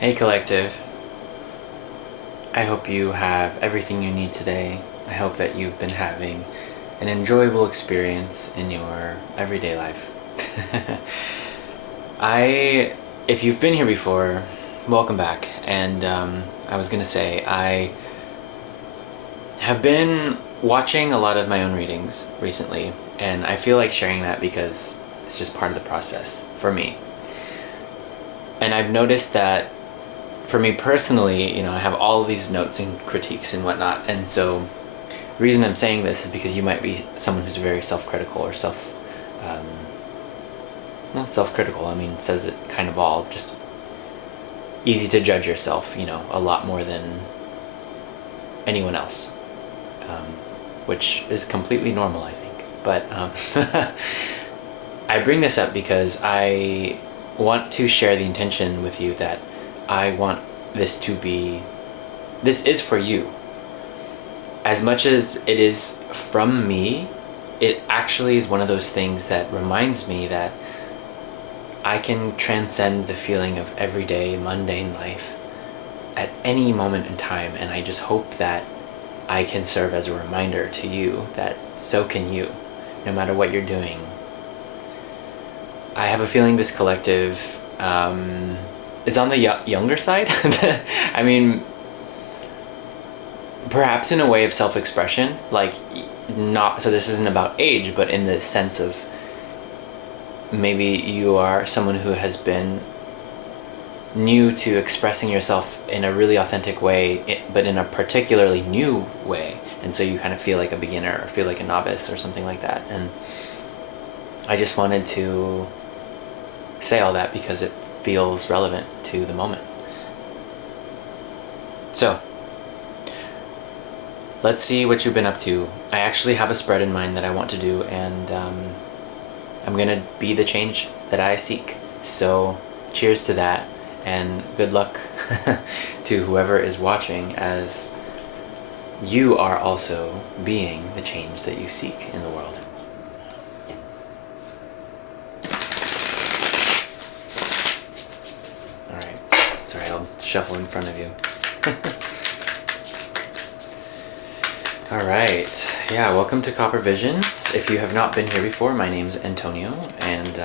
Hey Collective, I hope you have everything you need today. I hope that you've been having an enjoyable experience in your everyday life. I, if you've been here before, welcome back. And I was gonna say, I have been watching a lot of my own readings recently, and I feel like sharing that because it's just part of the process for me. And I've noticed that for me personally, I have all of these notes and critiques and whatnot, and so the reason I'm saying this is because you might be someone who's very self-critical or um, not self-critical. I mean, says it kind of all just easy to judge yourself, a lot more than anyone else, um, which is completely normal, I think. But I bring this up because I want to share the intention with you that I want this to be, this is for you. As much as it is from me, it actually is one of those things that reminds me that I can transcend the feeling of everyday mundane life at any moment in time, and I just hope that I can serve as a reminder to you that so can you, no matter what you're doing. I have a feeling this collective is on the younger side. I mean, perhaps in a way of self-expression, like, not so this isn't about age, but in the sense of maybe you are someone who has been new to expressing yourself in a really authentic way, but in a particularly new way, and so you kind of feel like a beginner or feel like a novice or something like that. And I just wanted to say all that because it feels relevant to the moment. So let's see what you've been up to. I actually have a spread in mind that I want to do, and I'm gonna be the change that I seek. So cheers to that, and good luck to whoever is watching, as you are also being the change that you seek in the world. Alright, sorry, I'll shuffle in front of you. Alright, yeah, welcome to Copper Visions. If you have not been here before, my name's Antonio, and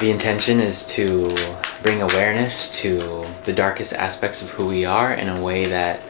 the intention is to bring awareness to the darkest aspects of who we are in a way that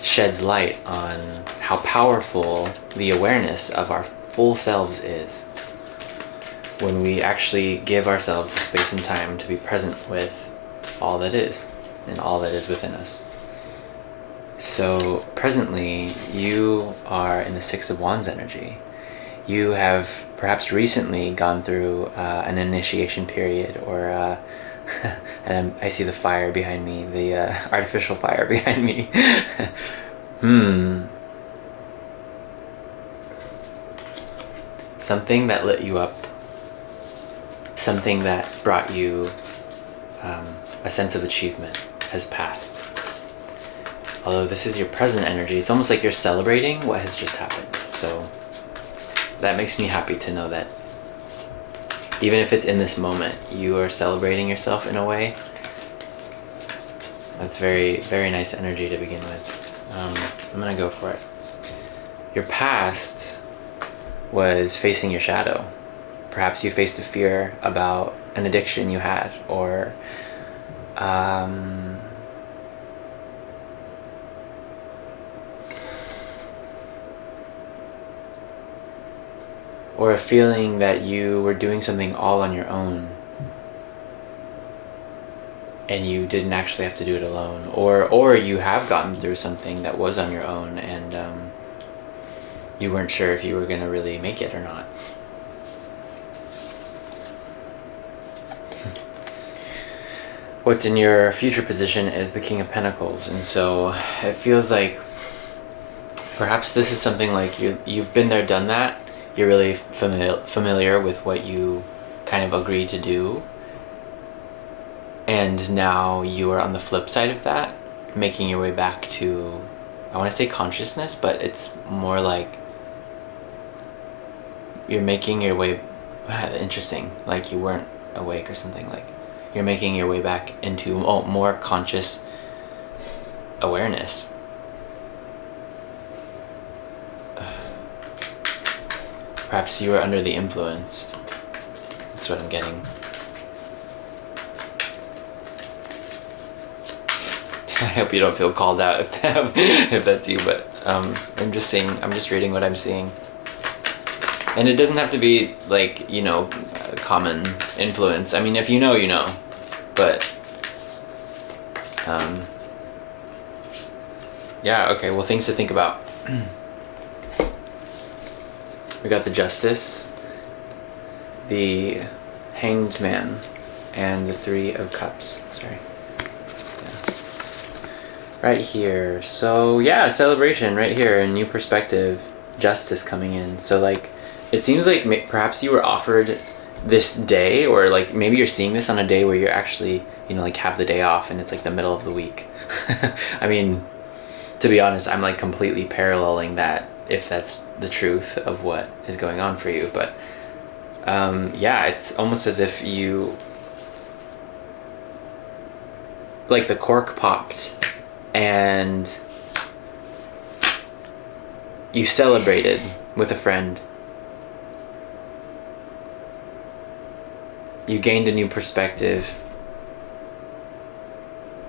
sheds light on how powerful the awareness of our full selves is when we actually give ourselves the space and time to be present with all that is and all that is within us. So presently, you are in the Six of Wands energy. You have perhaps recently gone through an initiation period, or and I see the fire behind me, the artificial fire behind me. Something that lit you up, something that brought you a sense of achievement has passed. Although this is your present energy, it's almost like you're celebrating what has just happened. So that makes me happy to know that even if it's in this moment, you are celebrating yourself in a way. That's very, very nice energy to begin with. I'm gonna go for it. Your past was facing your shadow. Perhaps you faced a fear about an addiction you had, or or a feeling that you were doing something all on your own and you didn't actually have to do it alone, or you have gotten through something that was on your own, and you weren't sure if you were going to really make it or not. What's in your future position is the King of Pentacles, and so it feels like perhaps this is something like you've been there, done that. You're really familiar with what you kind of agreed to do, and now you are on the flip side of that, making your way back to, I want to say consciousness, but it's more like you're making your way, interesting, like you weren't awake or something. Like you're making your way back into more conscious awareness. Perhaps you were under the influence. That's what I'm getting. I hope you don't feel called out if that's you, but I'm just reading what I'm seeing. And it doesn't have to be like, a common influence. I mean, if you know, you know. But yeah, okay, well, things to think about. We got the Justice, the Hanged Man, and the Three of Cups. Sorry. Yeah. Right here. So yeah, celebration right here, a new perspective, justice coming in. So like, it seems like perhaps you were offered this day, or like maybe you're seeing this on a day where you're actually, like have the day off and it's like the middle of the week. I mean, to be honest, I'm like completely paralleling that, if that's the truth of what is going on for you. But yeah, it's almost as if you, like the cork popped and you celebrated with a friend. You gained a new perspective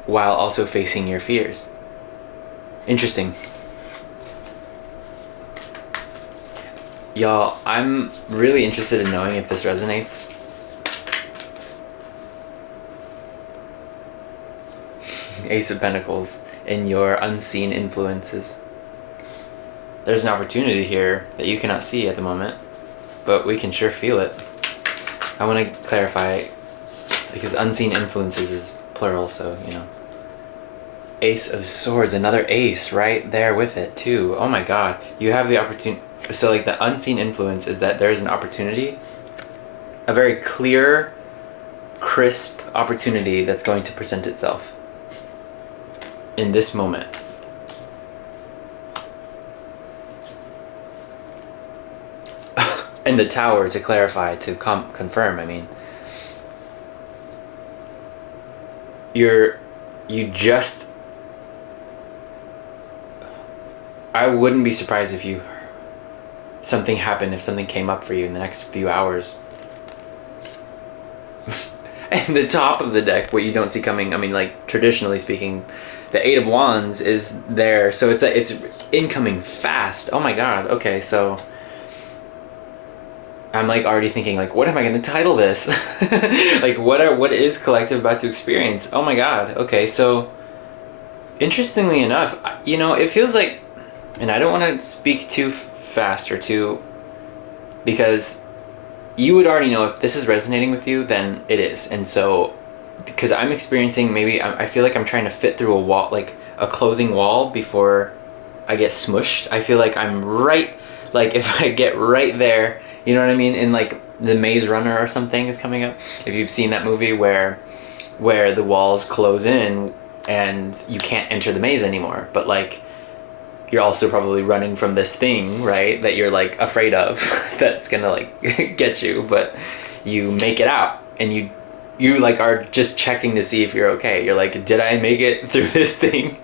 while also facing your fears. Interesting. Y'all, I'm really interested in knowing if this resonates. Ace of Pentacles in your unseen influences. There's an opportunity here that you cannot see at the moment, but we can sure feel it. I want to clarify, because unseen influences is plural, so, Ace of Swords, another ace right there with it, too. Oh my god. You have the opportunity. So, like, the unseen influence is that there's an opportunity, a very clear, crisp opportunity that's going to present itself in this moment. And the Tower, to clarify, to confirm, I mean, I wouldn't be surprised if something happened, if something came up for you in the next few hours. And the top of the deck, what you don't see coming, I mean, like, traditionally speaking, the Eight of Wands is there, so it's incoming fast. Oh my god. Okay, so I'm like already thinking, like, what am I going to title this? Like, what is collective about to experience? Oh my god. Okay, so interestingly enough, it feels like, and I don't want to speak too fast or too, because you would already know if this is resonating with you, then it is. And so, because I'm experiencing, maybe I feel like I'm trying to fit through a wall, like a closing wall, before I get smushed. I feel like I'm right, like if I get right there, you know what I mean? And like the Maze Runner or something is coming up. If you've seen that movie where the walls close in and you can't enter the maze anymore, but like you're also probably running from this thing, right, that you're like afraid of, that's gonna like get you, but you make it out, and you like are just checking to see if you're okay. You're like, did I make it through this thing?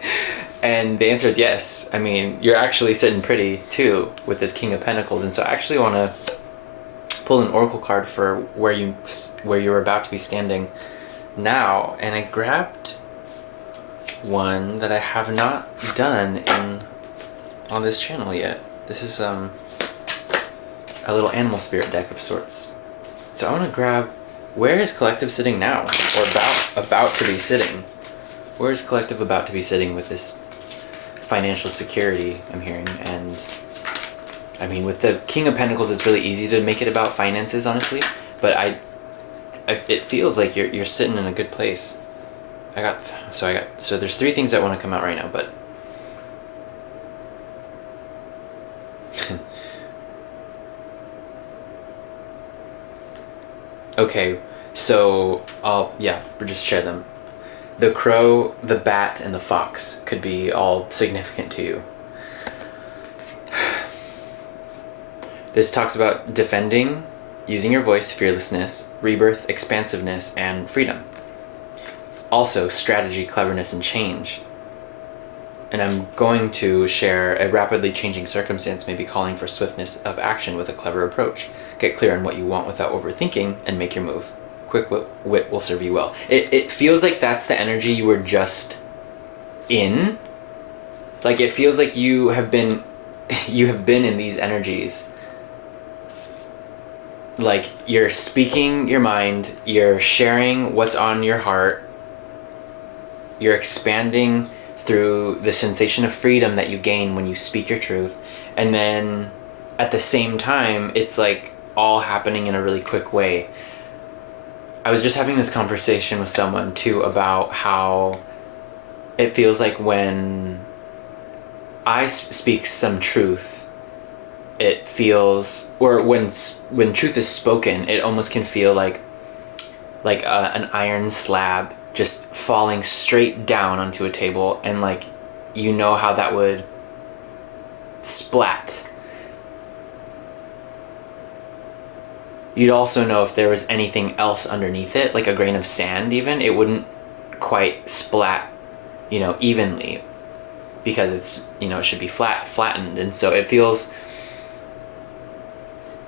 And the answer is yes. I mean, you're actually sitting pretty too with this King of Pentacles, and so I actually want to pull an oracle card for where you're about to be standing now. And I grabbed one that I have not done on this channel yet. This is a little animal spirit deck of sorts. So I want to grab, where is collective sitting now, or about to be sitting? Where is collective about to be sitting with this financial security I'm hearing? And I mean, with the King of Pentacles, it's really easy to make it about finances, honestly. But it feels like you're sitting in a good place. So there's three things that want to come out right now, but okay, so we'll just share them. The crow, the bat, and the fox could be all significant to you. This talks about defending using your voice, fearlessness, rebirth, expansiveness, and freedom. Also, strategy, cleverness, and change. And I'm going to share a rapidly changing circumstance may be calling for swiftness of action with a clever approach. Get clear on what you want without overthinking and make your move. Quick wit will serve you well. It feels like that's the energy you were just in. Like, it feels like you have been in these energies. Like, you're speaking your mind, you're sharing what's on your heart, you're expanding through the sensation of freedom that you gain when you speak your truth, and then at the same time it's like all happening in a really quick way. I was just having this conversation with someone too about how it feels like when I speak some truth, it feels, or when truth is spoken, it almost can feel like an iron slab just falling straight down onto a table, and like, you know how that would splat. You'd also know if there was anything else underneath it, like a grain of sand even, it wouldn't quite splat, evenly, because it's, it should be flattened. And so it feels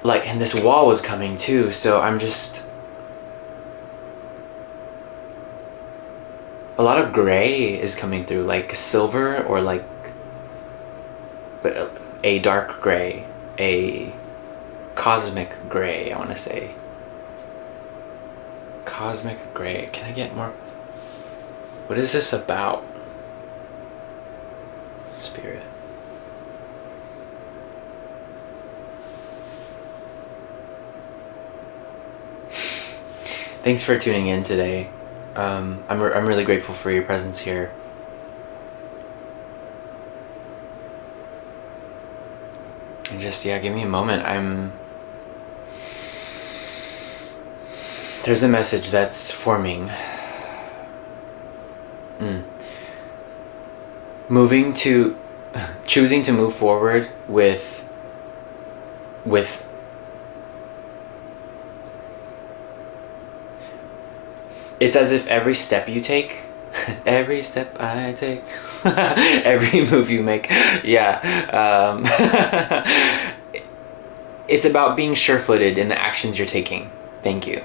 like, and this wall was coming too, so I'm just, a lot of gray is coming through, like silver, or like a dark gray, a cosmic gray, I want to say. Cosmic gray. Can I get more? What is this about? Spirit. Thanks for tuning in today. I'm really grateful for your presence here. And just, give me a moment. There's a message that's forming. Choosing to move forward with it's as if every step you take, every step I take, every move you make, it's about being sure-footed in the actions you're taking. Thank you.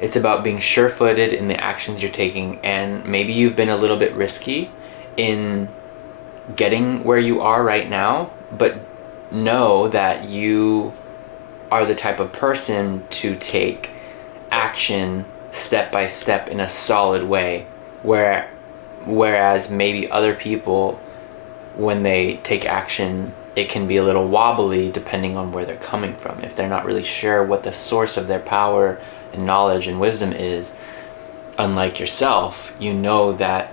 It's about being sure-footed in the actions you're taking, and maybe you've been a little bit risky in getting where you are right now, but know that you are the type of person to take action step by step in a solid way, whereas maybe other people, when they take action, it can be a little wobbly depending on where they're coming from. If they're not really sure what the source of their power and knowledge and wisdom is, unlike yourself, you know that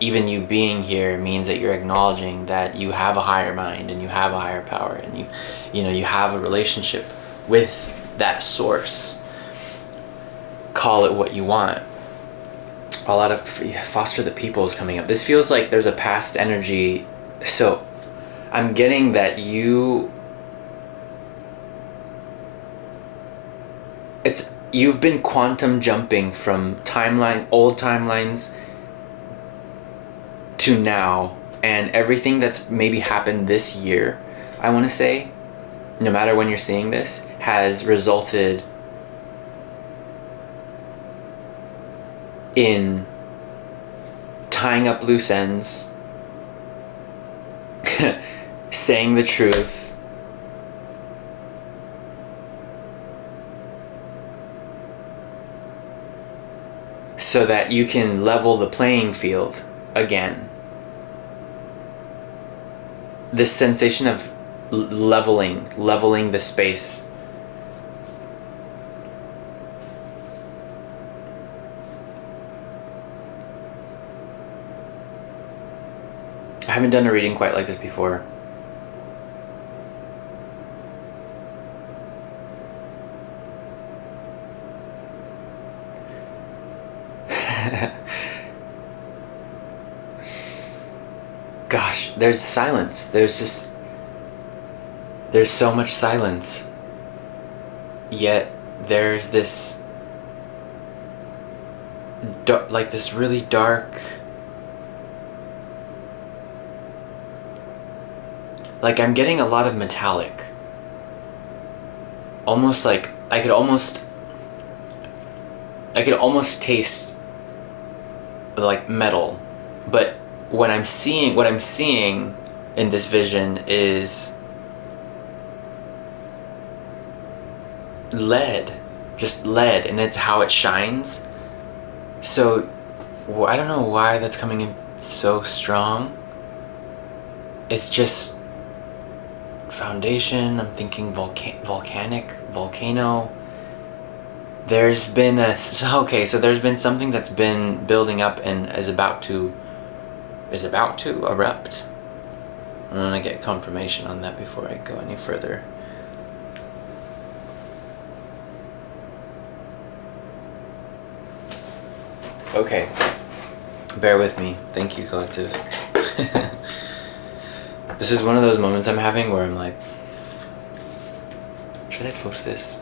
even you being here means that you're acknowledging that you have a higher mind and you have a higher power, and you have a relationship with that source. Call it what you want. A lot of foster the people is coming up. This feels like there's a past energy. So I'm getting that you've been quantum jumping from old timelines to now, and everything that's maybe happened this year, I want to say, no matter when you're seeing this, has resulted in tying up loose ends, saying the truth, so that you can level the playing field again. This sensation of leveling the space. I haven't done a reading quite like this before. Gosh, there's silence. There's so much silence. Yet there's this like this really dark, like I'm getting a lot of metallic, almost like I could almost taste like metal, but what I'm seeing in this vision is lead, just lead, and it's how it shines. So I don't know why that's coming in so strong. It's just foundation. I'm thinking volcano. There's been so there's been something that's been building up and is about to erupt. I'm gonna get confirmation on that before I go any further. Okay, bear with me. Thank you, collective. This is one of those moments I'm having where I'm like, should I post this?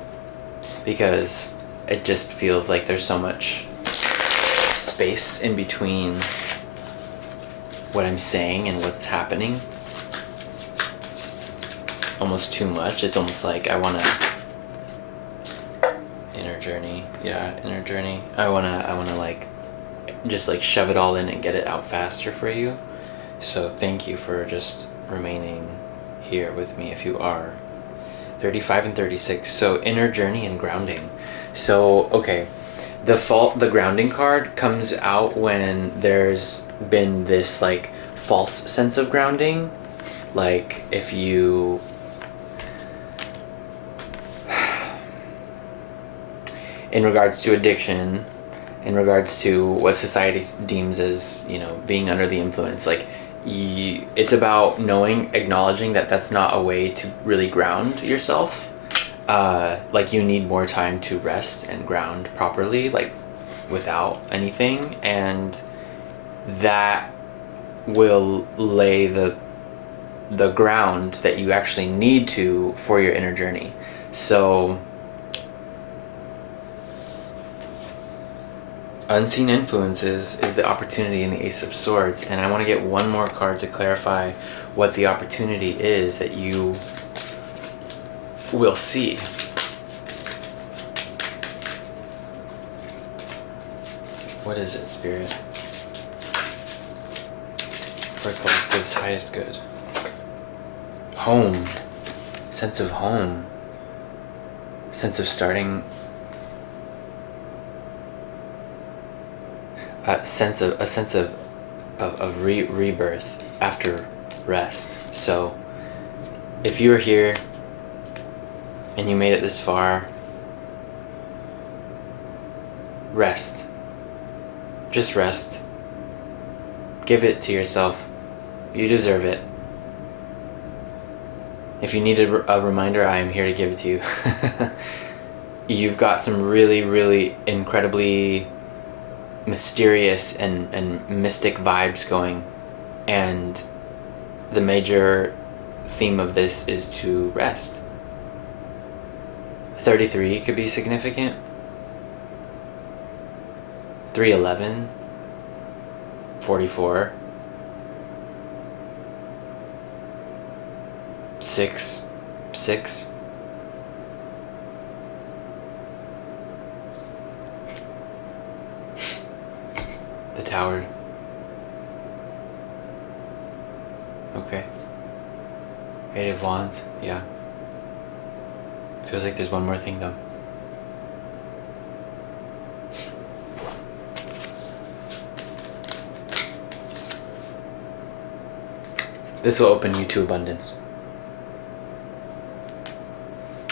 Because it just feels like there's so much space in between what I'm saying and what's happening. Almost too much. It's almost like I want to inner journey. I want to like just like shove it all in and get it out faster for you. So thank you for just remaining here with me if you are. 35 and 36. So inner journey and grounding. So okay, the grounding card comes out when there's been this like false sense of grounding, like if you in regards to addiction, in regards to what society deems as, you know, being under the influence, like it's about acknowledging that that's not a way to really ground yourself. Like you need more time to rest and ground properly, like without anything, and that will lay the ground that you actually need to for your inner journey. So unseen influences is the opportunity in the Ace of Swords, and I want to get one more card to clarify what the opportunity is that you will see. What is it, Spirit? For collective's highest good. Home. Sense of home. Sense of starting. A sense of rebirth after rest. So if you are here and you made it this far, rest. Just rest. Give it to yourself. You deserve it. If you need a reminder, I am here to give it to you. You've got some really, really incredibly mysterious and mystic vibes going, and the major theme of this is to rest. 33 could be significant. 311, 44, 6, the Tower. Okay. Eight of Wands, yeah. Feels like there's one more thing though. This will open you to abundance.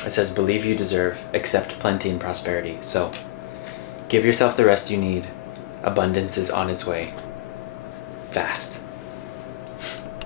It says, believe you deserve, accept plenty and prosperity. So, give yourself the rest you need. Abundance is on its way. Fast.